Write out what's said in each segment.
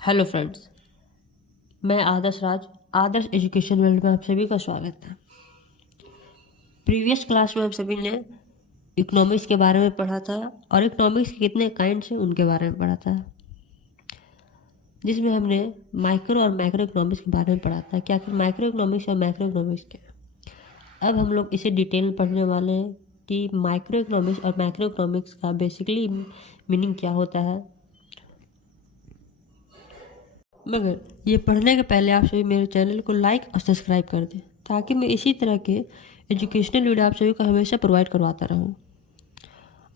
Hello friends, मैं आदर्श राज। आदर्श education world में आप सभी का स्वागत है। प्रीवियस क्लास में आप सभी ने इकोनॉमिक्स के बारे में पढ़ा था और इकोनॉमिक्स के कितने काइंड्स हैं उनके बारे में पढ़ा था, जिसमें हमने माइक्रो और मैक्रो इकोनॉमिक्स के बारे में पढ़ा था कि आखिर माइक्रो इकोनॉमिक्स और मैक्रो इकोनॉमिक्स क्या है। अब हम लोग इसे डिटेल में पढ़ने वाले हैं कि माइक्रो इकोनॉमिक्स और मैक्रो इकोनॉमिक्स का बेसिकली मीनिंग क्या होता है। मगर ये पढ़ने के पहले आप सभी मेरे चैनल को लाइक और सब्सक्राइब कर दें, ताकि मैं इसी तरह के एजुकेशनल वीडियो आप सभी को हमेशा प्रोवाइड करवाता रहूं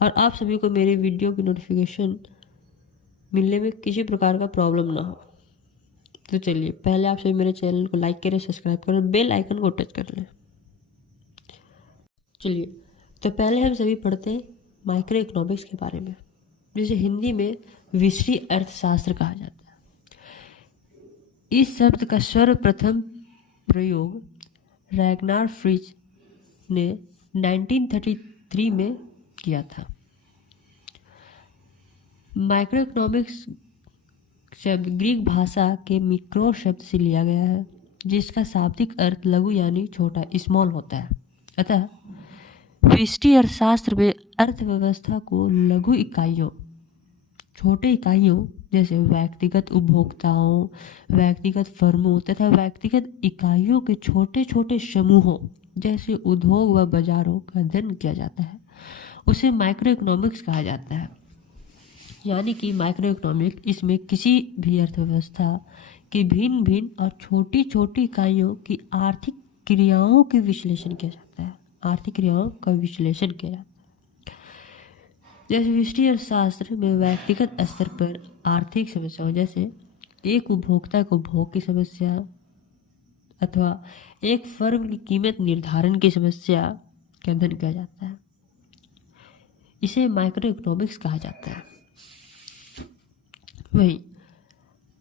और आप सभी को मेरे वीडियो की नोटिफिकेशन मिलने में किसी प्रकार का प्रॉब्लम ना हो। तो चलिए, पहले आप सभी मेरे चैनल को लाइक करें, सब्सक्राइब करें, बेल आइकन को टच कर लें। चलिए, तो पहले हम सभी पढ़ते हैं माइक्रो इकोनॉमिक्स के बारे में, जिसे हिंदी में विश्वीय अर्थशास्त्र कहा जाता है। इस शब्द का सर्वप्रथम प्रयोग रैगनार फ्रिज ने 1933 में किया था। माइक्रो इकोनॉमिक्स शब्द ग्रीक भाषा के मिक्रो शब्द से लिया गया है, जिसका शाब्दिक अर्थ लघु यानी छोटा, स्मॉल होता है। अतः विश्वीय अर्थशास्त्र में अर्थव्यवस्था को लघु इकाइयों, छोटे इकाइयों जैसे व्यक्तिगत उपभोक्ताओं, व्यक्तिगत फर्मों तथा व्यक्तिगत इकाइयों के छोटे छोटे समूहों जैसे उद्योग व बाजारों का अध्ययन किया जाता है। उसे माइक्रो इकोनॉमिक्स कहा जाता है। यानी कि माइक्रो इकोनॉमिक्स, इसमें किसी भी अर्थव्यवस्था की भिन्न भिन्न और छोटी छोटी इकाइयों की आर्थिक क्रियाओं के विश्लेषण किया जाता है। आर्थिक क्रियाओं का विश्लेषण किया जाता है। जैसे विश्वीय अर्थशास्त्र में व्यक्तिगत स्तर पर आर्थिक समस्याओं जैसे एक उपभोक्ता को भोग की समस्या अथवा एक फर्म की कीमत निर्धारण की समस्या का अध्ययन किया जाता है। इसे माइक्रो इकोनॉमिक्स कहा जाता है। वहीं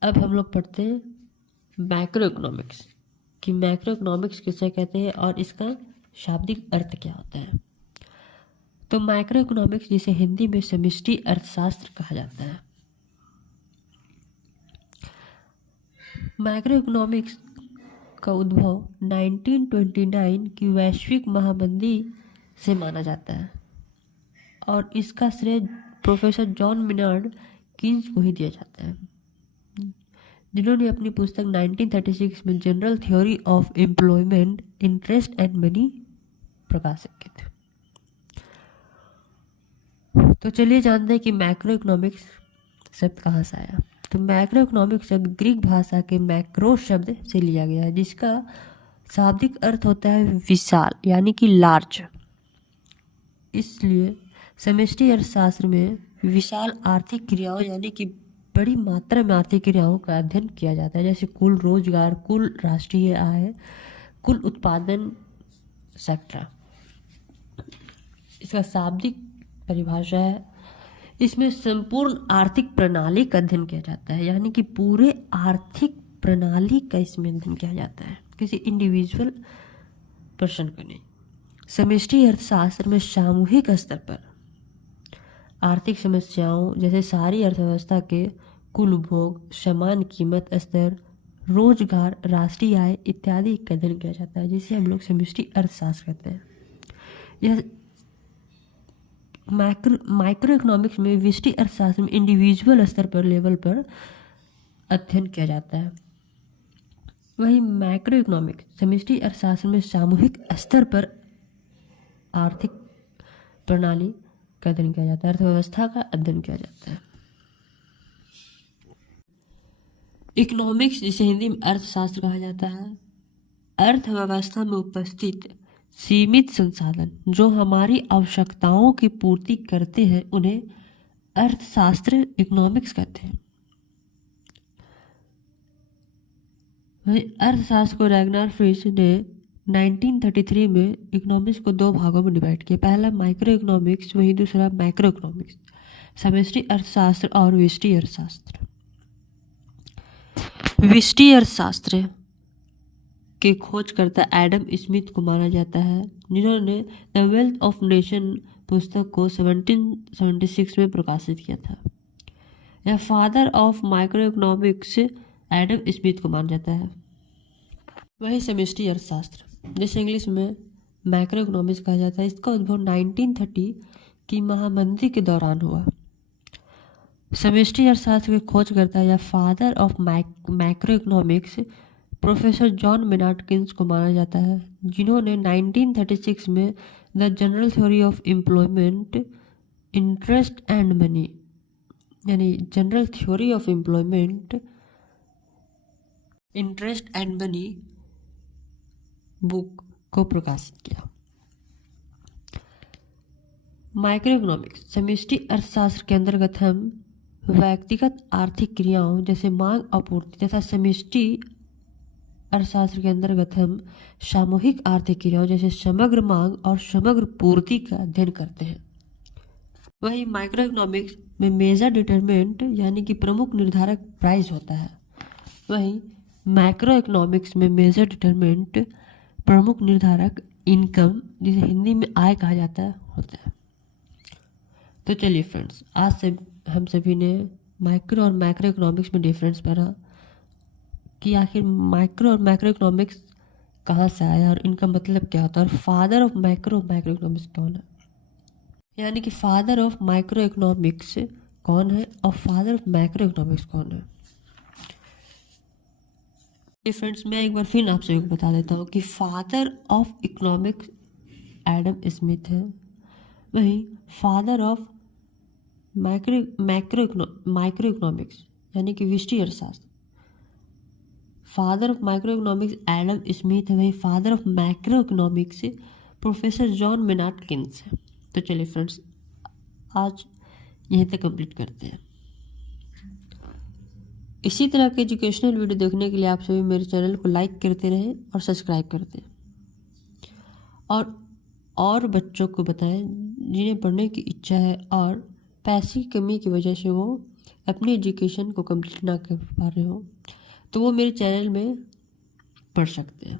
अब हम लोग पढ़ते हैं मैक्रो इकोनॉमिक्स, कि मैक्रो इकोनॉमिक्स किसे कहते हैं और इसका शाब्दिक अर्थ क्या होता है। तो माइक्रो इकोनॉमिक्स, जिसे हिंदी में समष्टि अर्थशास्त्र कहा जाता है। माइक्रो इकोनॉमिक्स का उद्भव 1929 की वैश्विक महामंदी से माना जाता है और इसका श्रेय प्रोफेसर जॉन मिनार्ड कीन्स को ही दिया जाता है, जिन्होंने अपनी पुस्तक 1936 में general theory of employment, interest and money प्रकाशित की थी। तो चलिए जानते हैं कि मैक्रो इकोनॉमिक्स शब्द कहाँ से आया। तो मैक्रो इकोनॉमिक्स शब्द ग्रीक भाषा के मैक्रो शब्द से लिया गया है, जिसका शाब्दिक अर्थ होता है विशाल, यानी कि लार्ज। इसलिए समष्टि अर्थशास्त्र में विशाल आर्थिक क्रियाओं यानी कि बड़ी मात्रा में आर्थिक क्रियाओं का अध्ययन किया जाता है, जैसे कुल रोजगार, कुल राष्ट्रीय आय, कुल उत्पादन सेक्टर। इसका शाब्दिक परिभाषा है, इसमें संपूर्ण आर्थिक प्रणाली का अध्ययन किया जाता है, यानी कि पूरे आर्थिक प्रणाली का इसमें अध्ययन किया जाता है, किसी इंडिविजुअल पर्सन का नहीं। समष्टि अर्थशास्त्र में सामूहिक स्तर पर आर्थिक समस्याओं जैसे सारी अर्थव्यवस्था के कुल उपभोग, समान कीमत स्तर, रोजगार, राष्ट्रीय आय इत्यादि का अध्ययन किया जाता है, जिसे हम लोग समष्टि अर्थशास्त्र कहते हैं। यह माइक्रो इकोनॉमिक्स में विश्वीय अर्थशास्त्र में इंडिविजुअल स्तर पर, लेवल पर अध्ययन किया जाता है। वहीं मैक्रो इकोनॉमिक्स समष्टि अर्थशास्त्र में सामूहिक स्तर पर आर्थिक प्रणाली का अध्ययन किया जाता है, अर्थव्यवस्था का अध्ययन किया जाता है। इकोनॉमिक्स, जिसे हिंदी में अर्थशास्त्र कहा जाता है, अर्थव्यवस्था में उपस्थित सीमित संसाधन जो हमारी आवश्यकताओं की पूर्ति करते हैं, उन्हें अर्थशास्त्र इकोनॉमिक्स कहते हैं। वहीं अर्थशास्त्र को रैगनार फ्रिज ने 1933 में इकोनॉमिक्स को दो भागों में डिवाइड किया। पहला माइक्रो इकोनॉमिक्स, वहीं दूसरा मैक्रो इकोनॉमिक्स, समष्टि अर्थशास्त्र और विश्वीय अर्थशास्त्र। विश्वीय अर्थशास्त्र के खोजकर्ता एडम स्मिथ को माना जाता है, जिन्होंने द वेल्थ ऑफ नेशन पुस्तक को 1776 में प्रकाशित किया था। या father of micro economics Adam Smith को माना जाता है। वही समष्टि अर्थशास्त्र, जिसे इंग्लिश में मैक्रो इकोनॉमिक्स कहा जाता है, इसका उद्भव 1930 की महामंदी के दौरान हुआ। समष्टि अर्थशास्त्र के खोजकर्ता या father of macro economics professor John Maynard Keynes को माना जाता है, जिन्होंने 1936 में the general theory of employment, interest and money, यानी general theory of employment, interest and money book को प्रकाशित किया। माइक्रो इकोनॉमिक्स समष्टि अर्थशास्त्र के अंतर्गत हम व्यक्तिगत आर्थिक क्रियाओं जैसे मांग, आपूर्ति तथा समष्टि अर्थशास्त्र के अंतर्गत हम सामूहिक आर्थिक क्रियाओं जैसे समग्र मांग और समग्र पूर्ति का अध्ययन करते हैं। वहीं माइक्रो इकोनॉमिक्स में मेजर डिटरमिनेंट यानी कि प्रमुख निर्धारक प्राइस होता है। वहीं मैक्रो इकोनॉमिक्स में मेजर डिटरमिनेंट प्रमुख निर्धारक इनकम, जिसे हिंदी में आय कहा जाता है, होता है। तो चलिए फ्रेंड्स, आज से हम सभी ने माइक्रो और मैक्रो इकोनॉमिक्स में डिफरेंस पढ़ा कि आखिर माइक्रो और मैक्रो इकोनॉमिक्स कहाँ से आया और इनका मतलब क्या होता है, और फादर ऑफ माइक्रो इकोनॉमिक्स कौन है, यानी कि फादर ऑफ माइक्रो इकोनॉमिक्स कौन है और फादर ऑफ मैक्रो इकोनॉमिक्स कौन है। फ्रेंड्स, मैं एक बार फिर आप सभी को बता देता हूँ कि father of economics Adam Smith है। वहीं फादर ऑफ माइक्रो इकोनॉमिक्स यानी कि विष्टि अर्थशास्त्र, father of micro economics Adam Smith है। वहीं father of macro economics professor John Maynard Keynes है। तो चलिए फ्रेंड्स, आज यहीं तक कंप्लीट करते हैं। इसी तरह के एजुकेशनल वीडियो देखने के लिए आप सभी मेरे चैनल को लाइक करते रहें और सब्सक्राइब करते हैं, और बच्चों को बताएं जिन्हें पढ़ने की इच्छा है और पैसे की कमी की वजह से वो अपनी एजुकेशन को कंप्लीट ना कर पा रहे हो, तो वो मेरे चैनल में पढ़ सकते हैं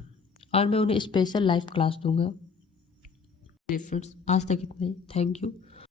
और मैं उन्हें स्पेशल लाइव क्लास दूंगा। फ्रेंड्स, आज तक इतना ही। Thank you.